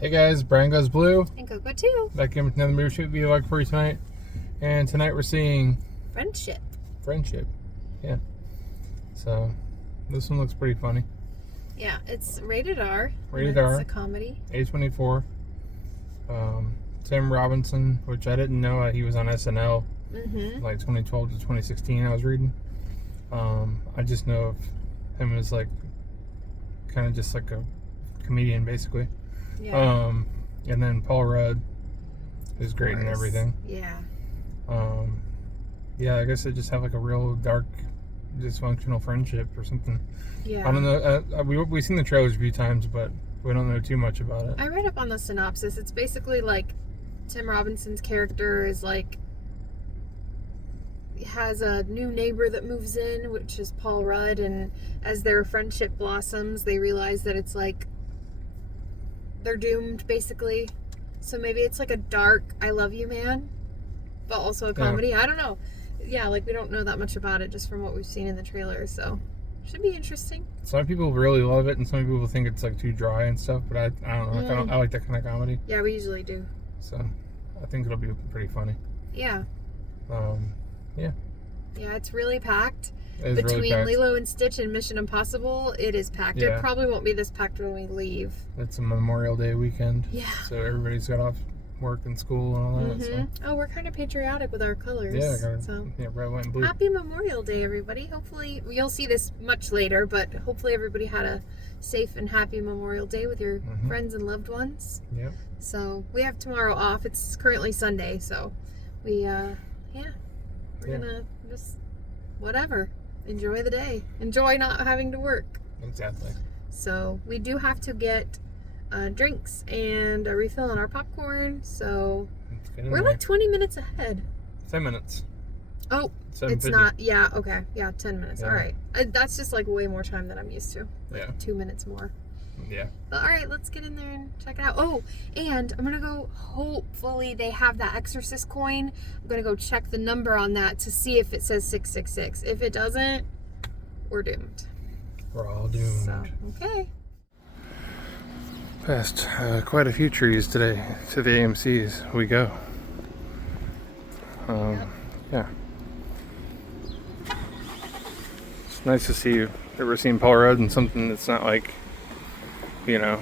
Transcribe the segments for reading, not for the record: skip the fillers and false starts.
Hey guys, Brian Goes Blue. And Coco too. Back in with another movie shoot video like for you tonight. And tonight we're seeing Friendship. Yeah. So this one looks pretty funny. Yeah, it's rated R. Rated R. It's a comedy. A24. Tim Robinson, which I didn't know he was on SNL like 2012 to 2016 I was reading. I just know of him as like kind of just like a comedian basically. Yeah. And then Paul Rudd is great in everything. Yeah. Yeah, I guess they just have like a real dark, dysfunctional friendship or something. Yeah. I don't know. We've seen the trailers a few times, but we don't know too much about it. I read up on the synopsis. It's basically like Tim Robinson's character is like has a new neighbor that moves in, which is Paul Rudd, and as their friendship blossoms, they realize that it's like they're doomed basically. So maybe it's like a dark I love you man, but also a comedy. Yeah. I don't know. Yeah, like we don't know that much about it just from what we've seen in the trailer, so should be interesting. Some people really love it and some people think it's like too dry and stuff, but I don't know. I like that kind of comedy. Yeah, we usually do. So I think it'll be pretty funny. Yeah. Yeah. Yeah, it's really packed. Between really packed. Lilo and Stitch and Mission Impossible, it is packed. Yeah. It probably won't be this packed when we leave. It's a Memorial Day weekend. Yeah. So everybody's got off work and school and all that. So. Oh, we're kind of patriotic with our colors. Yeah, red, white, and blue. Happy Memorial Day, everybody. Hopefully, you'll see this much later, but hopefully everybody had a safe and happy Memorial Day with your friends and loved ones. Yep. So we have tomorrow off. It's currently Sunday, so we, we're gonna just whatever. Enjoy the day. Enjoy not having to work. Exactly. So we do have to get drinks and a refill on our popcorn. So we're like 20 minutes ahead. 10 minutes. Oh, it's not. Yeah. Okay. Yeah. 10 minutes. Yeah. All right. That's just like way more time than I'm used to. Like 2 minutes more. Yeah. But all right, let's get in there and check it out. Oh, and I'm gonna go. Hopefully they have that Exorcist coin. I'm gonna go check the number on that to see if it says 666. If it doesn't, we're doomed. We're all doomed. So, okay. Past quite a few trees today. To the AMC's we go. Yeah. It's nice to see you. Ever seen Paul Rudd in something that's not like, you know,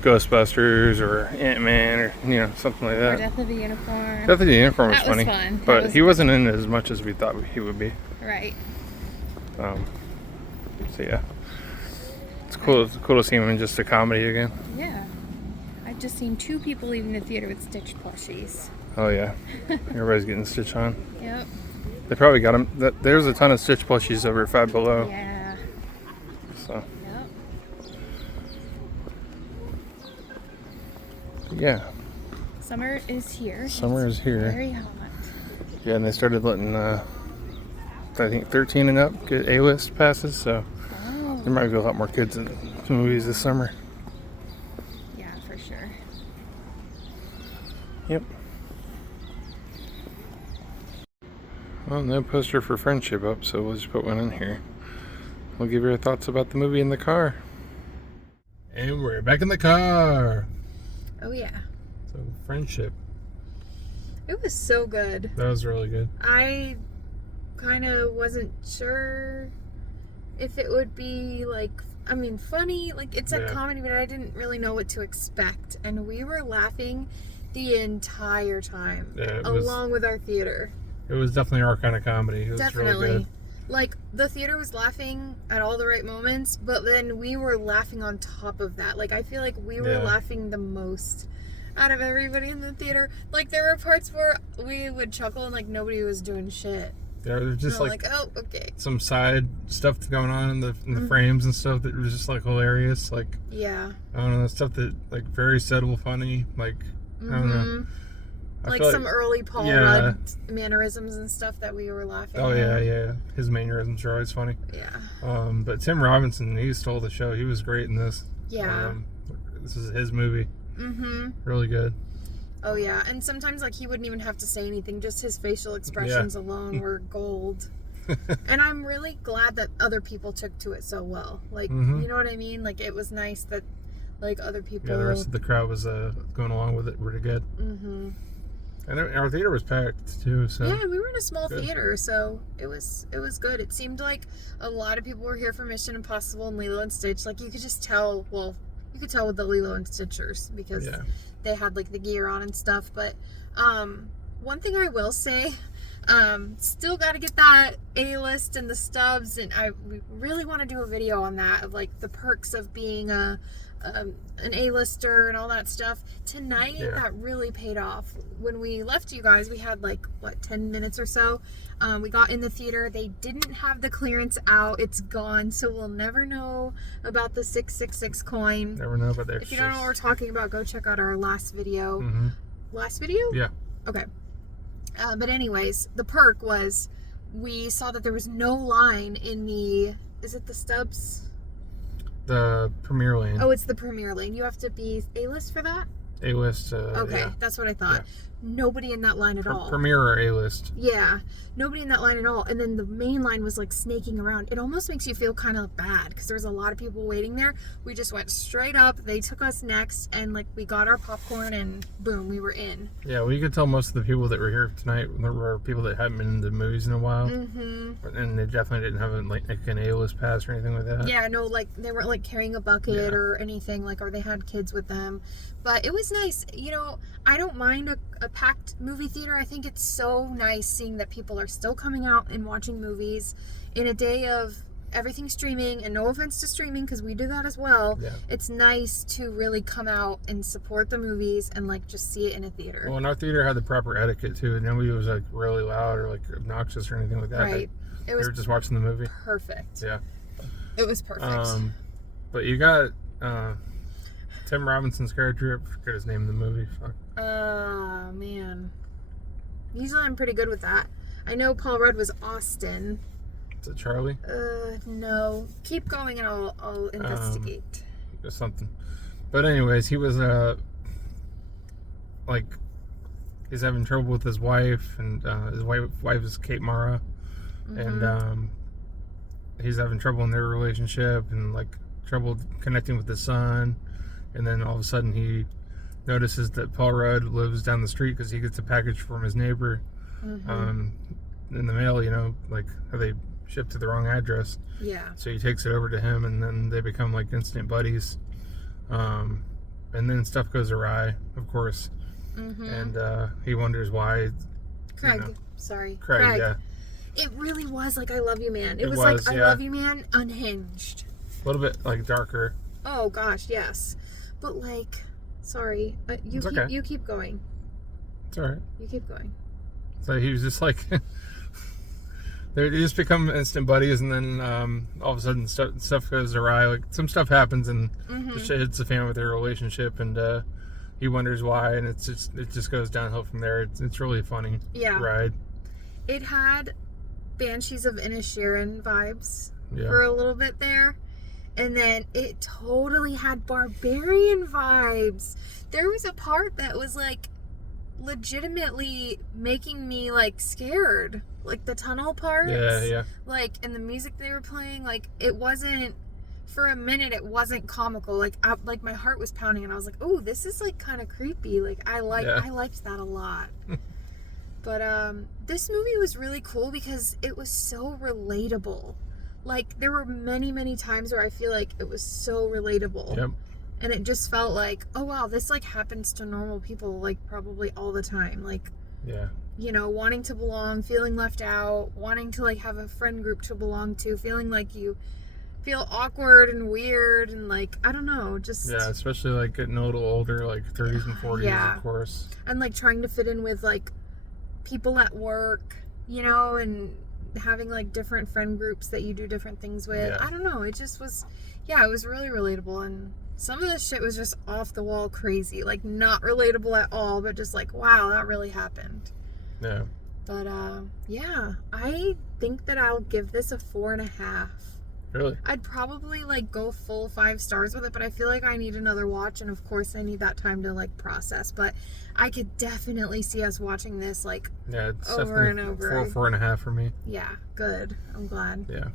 Ghostbusters or Ant-Man or, you know, something like that. Or Death of the Unicorn. Death of the Unicorn was funny. That was fun. But he wasn't in it as much as we thought he would be. Right. So yeah. It's cool to see him in just a comedy again. Yeah. I've just seen 2 people leaving the theater with Stitch plushies. Oh yeah. Everybody's getting Stitch on. Yep. They probably got them. There's a ton of Stitch plushies over at Five Below. Yeah. So. Yep. Yeah. Summer is here. Summer is here. Very hot. Yeah, and they started letting, I think 13 and up get A-list passes, so there might be a lot more kids in the movies this summer. Yeah, for sure. Yep. Well, no poster for Friendship up, so we'll just put one in here. We'll give you our thoughts about the movie in the car. And we're back in the car. Oh, yeah. So, Friendship. It was so good. That was really good. I kind of wasn't sure if it would be, like, I mean, funny. Like, it's a comedy, but I didn't really know what to expect. And we were laughing the entire time, along with our theater. It was definitely our kind of comedy. It was definitely. Really good. Like, the theater was laughing at all the right moments, but then we were laughing on top of that. Like, I feel like we were laughing the most out of everybody in the theater. Like, there were parts where we would chuckle and, like, nobody was doing shit. Yeah, there's just like oh, okay. Some side stuff going on in the frames and stuff that was just like hilarious. Like, I don't know, stuff that like very subtle, funny. Like, I don't know. Like some early Paul Rudd mannerisms and stuff that we were laughing at. Oh yeah. His mannerisms are always funny. Yeah. But Tim Robinson, he stole the show. He was great in this. Yeah. This is his movie. Really good. Oh yeah, and sometimes like he wouldn't even have to say anything; just his facial expressions alone were gold. And I'm really glad that other people took to it so well. Like, you know what I mean? Like, it was nice that like other people. Yeah, the rest of the crowd was going along with it pretty good. Mm-hmm. And our theater was packed too. So yeah, we were in a small good. theater, so it was good. It seemed like a lot of people were here for Mission Impossible and Lilo and Stitch. Like you could just tell. Well, you could tell with the Lilo and Stitchers because they had like the gear on and stuff. But one thing I will say, still got to get that A-list and the stubs, and we really want to do a video on that of like the perks of being an A-lister and all that stuff. Tonight, that really paid off. When we left you guys, we had like, 10 minutes or so. We got in the theater. They didn't have the clearance out. It's gone, so we'll never know about the 666 coin. Never know about that. If you don't know what we're talking about, go check out our last video. Mm-hmm. Last video? Yeah. Okay. But anyways, the perk was we saw that there was no line in the, is it the stubs? The premiere lane. Oh, it's the premiere lane. You have to be A-list for that? A-list. Okay, that's what I thought. Yeah. Nobody in that line at all. Premiere or A-list? Yeah, nobody in that line at all. And then the main line was like snaking around. It almost makes you feel kind of bad because there was a lot of people waiting there. We just went straight up. They took us next, and like we got our popcorn, and boom, we were in. Yeah, well, you could tell most of the people that were here tonight were people that hadn't been in the movies in a while. Mm-hmm. And they definitely didn't have like an A-list pass or anything like that. Yeah, no, like they weren't like carrying a bucket or anything, like, or they had kids with them. But it was nice. You know, I don't mind a packed movie theater. I think it's so nice seeing that people are still coming out and watching movies in a day of everything streaming, and no offense to streaming because we do that as well. Yeah. It's nice to really come out and support the movies and like just see it in a theater. Well, and our theater had the proper etiquette too. Nobody was like really loud or like obnoxious or anything like that. Right. They were just watching the movie. Perfect. Yeah. It was perfect. But you got Tim Robinson's character, I forget his name in the movie. Fuck. Man. Usually I'm pretty good with that. I know Paul Rudd was Austin. Is it Charlie? No. Keep going and I'll investigate. Or something. But anyways, he was like he's having trouble with his wife, and his wife is Kate Mara, and he's having trouble in their relationship and like trouble connecting with his son. And then all of a sudden he notices that Paul Rudd lives down the street because he gets a package from his neighbor in the mail, you know, like how they shipped to the wrong address. Yeah. So he takes it over to him, and then they become like instant buddies. And then stuff goes awry, of course. And he wonders why. Craig. You know, Sorry. Craig, yeah. It really was like I Love You Man. It was like I Love You Man unhinged. A little bit like darker. Oh gosh, yes. But like, sorry, you keep going. It's alright. You keep going. So he was just like, they just become instant buddies, and then all of a sudden stuff goes awry. Like some stuff happens, and the shit hits the fan with their relationship, and he wonders why, and it just goes downhill from there. It's really a funny ride. It had Banshees of Inisherin vibes for a little bit there. And then it totally had Barbarian vibes. There was a part that was like legitimately making me like scared. Like the tunnel parts. Yeah. Like, and the music they were playing, like it wasn't, for a minute it wasn't comical. Like my heart was pounding and I was like, oh, this is like kind of creepy. Like I liked that a lot. But this movie was really cool because it was so relatable. Like, there were many, many times where I feel like it was so relatable. Yep. And it just felt like, oh, wow, this, like, happens to normal people, like, probably all the time. Like, you know, wanting to belong, feeling left out, wanting to, like, have a friend group to belong to, feeling like you feel awkward and weird and, like, I don't know, just... Yeah, especially, like, getting a little older, like, 30s and 40s, of course. And, like, trying to fit in with, like, people at work, you know, and... having like different friend groups that you do different things with. I don't know, it just was it was really relatable, and some of this shit was just off the wall crazy, like not relatable at all, but just like, wow, that really happened. But I think that I'll give this a 4.5. Really? I'd probably like go full 5 stars with it, but I feel like I need another watch, and of course I need that time to like process. But I could definitely see us watching this like it's over and over. 4.5 for me. Yeah, good. I'm glad. Yeah,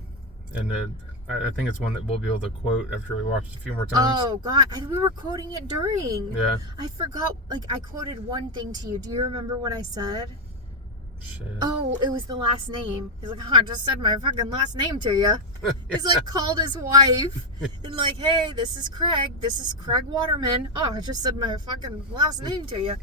and I think it's one that we'll be able to quote after we watch it a few more times. Oh God, we were quoting it during. Yeah. I forgot. Like I quoted one thing to you. Do you remember what I said? Shit. Oh, it was the last name. He's like, oh, I just said my fucking last name to you. Yeah. He's like called his wife and like, hey, this is Craig. This is Craig Waterman. Oh, I just said my fucking last name to you.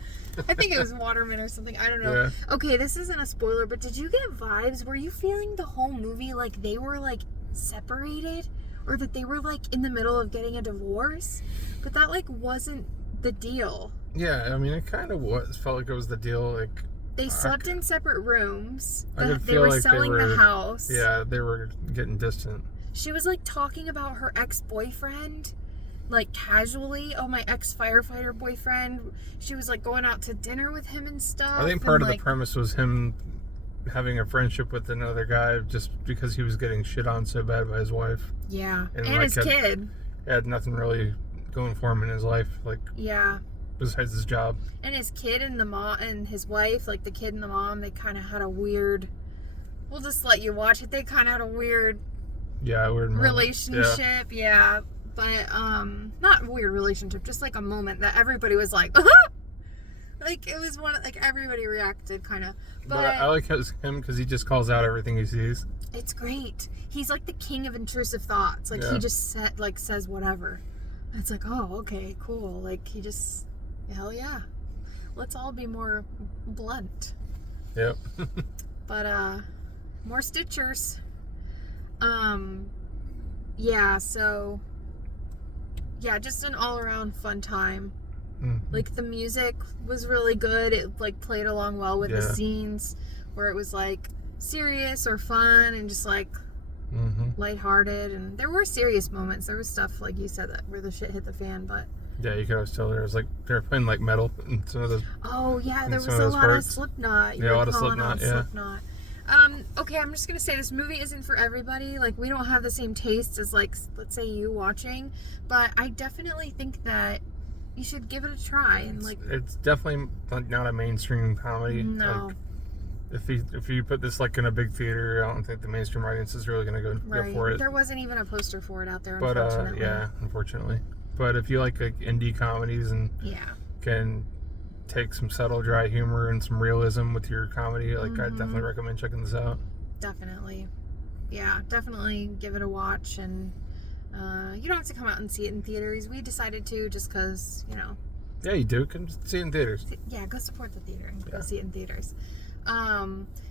I think it was Waterman or something. I don't know. Yeah. Okay, this isn't a spoiler, but did you get vibes? Were you feeling the whole movie like they were like separated, or that they were like in the middle of getting a divorce? But that like wasn't the deal. Yeah, I mean, it kind of felt like it was the deal. Like they slept in separate rooms. I could They feel were like selling the house. Yeah, they were getting distant. She was like talking about her ex-boyfriend, like casually. Oh, my ex-firefighter boyfriend. She was like going out to dinner with him and stuff. I think part of the premise was him having a friendship with another guy just because he was getting shit on so bad by his wife. Yeah, and like his kid. Had nothing really going for him in his life, like yeah, besides his job. And his kid and the mom and his wife, like the kid and the mom, they kind of had a weird. We'll just let you watch it. They kind of had a weird. Yeah, weird relationship. Yeah, but not weird relationship. Just like a moment that everybody was like, like it was one. Like everybody reacted kind of. But I like him because he just calls out everything he sees. It's great. He's like the king of intrusive thoughts. Like he just says whatever. It's like, oh, okay, cool. Like he just, hell yeah. Let's all be more blunt. Yep. But more Stitchers. Yeah, so yeah, just an all around fun time. Mm-hmm. Like the music was really good. It like played along well with the scenes where it was like serious or fun and just like lighthearted, and there were serious moments. There was stuff like you said that where the shit hit the fan, but yeah, you could always tell there was like they were playing like metal in some of those. Oh yeah, there was a lot of Slipknot. Yeah, a lot of Slipknot. Yeah. Slipknot. Okay, I'm just gonna say this movie isn't for everybody. Like we don't have the same tastes as like let's say you watching, but I definitely think that you should give it a try and like. It's definitely not a mainstream comedy. No. Like, if you put this like in a big theater, I don't think the mainstream audience is really gonna go for it. There wasn't even a poster for it out there. But unfortunately. Yeah, unfortunately. But if you like indie comedies and can take some subtle dry humor and some realism with your comedy, like I definitely recommend checking this out. Definitely. Yeah, definitely give it a watch, and you don't have to come out and see it in theaters. We decided to just because, you know. Yeah, you do. Come see it in theaters. Yeah, go support the theater and go see it in theaters.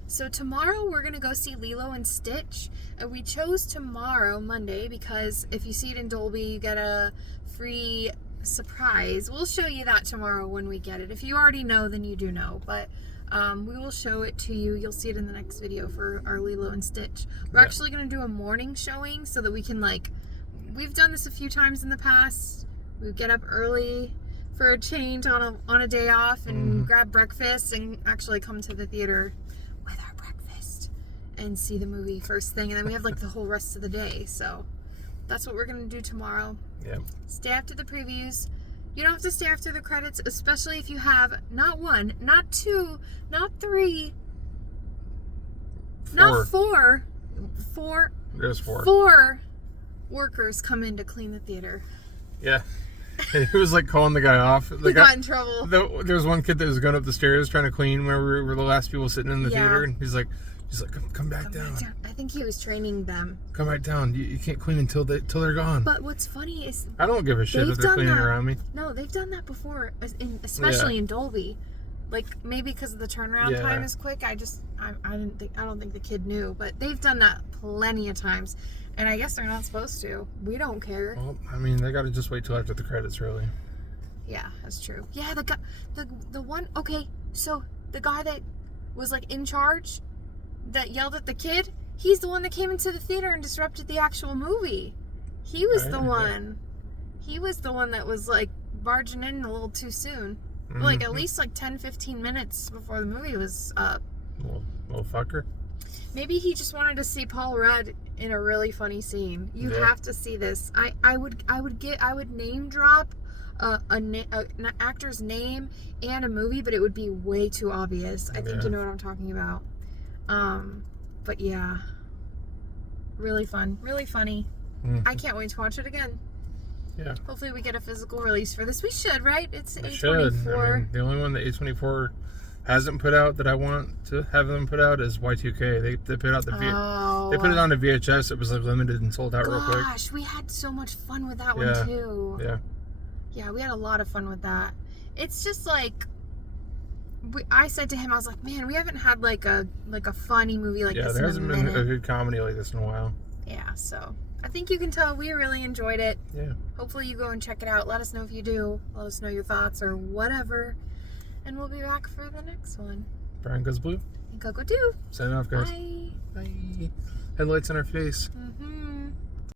So tomorrow we're gonna go see Lilo and Stitch. We chose tomorrow, Monday, because if you see it in Dolby, you get a free surprise. We'll show you that tomorrow when we get it. If you already know, then you do know, but we will show it to you. You'll see it in the next video for our Lilo and Stitch. We're actually gonna do a morning showing so that we can we've done this a few times in the past. We get up early for a change on a day off and grab breakfast and actually come to the theater with our breakfast and see the movie first thing, and then we have the whole rest of the day. So that's what we're gonna do tomorrow. Yeah. Stay after the previews. You don't have to stay after the credits, especially if you have not one, not two, not three, not four. There's four. 4 workers come in to clean the theater. Yeah. He was calling the guy off. He got in trouble. There was one kid that was going up the stairs trying to clean when we were the last people sitting in the theater, and he's like, come back down. I think he was training them. Come back down. You can't clean until they're gone. But what's funny is I don't give a shit if they're cleaning around me. No, they've done that before, especially in Dolby. Maybe because of the turnaround time is quick. I don't think the kid knew, but they've done that plenty of times. And I guess they're not supposed to. We don't care. Well, I mean, they got to just wait till after the credits, really. Yeah, that's true. Yeah, the one. Okay, so the guy that was in charge, that yelled at the kid, he's the one that came into the theater and disrupted the actual movie. He was the one. He was the one that was barging in a little too soon. At least 10-15 minutes before the movie was up. Little fucker. Maybe he just wanted to see Paul Rudd in a really funny scene. You have to see this. I would name drop an actor's name and a movie, but it would be way too obvious. I think you know what I'm talking about. But yeah, really fun, really funny. I can't wait to watch it again. Yeah. Hopefully we get a physical release for this. We should, right? It's I A24. should. I mean, the only one that A24 hasn't put out that I want to have them put out is Y2K. They put out the they put it on a VHS. It was like limited and sold out real quick. Gosh, we had so much fun with that one too. Yeah. Yeah, we had a lot of fun with that. It's just like I said to him, I was like, man, we haven't had like a funny movie like this. Yeah, there hasn't been a good comedy like this in a while. Yeah, so I think you can tell we really enjoyed it. Yeah. Hopefully you go and check it out. Let us know if you do. Let us know your thoughts or whatever. And we'll be back for the next one. Brian Goes Blue. And Coco too. Signing off, guys. Bye. Bye. Headlights on our face. Mm-hmm.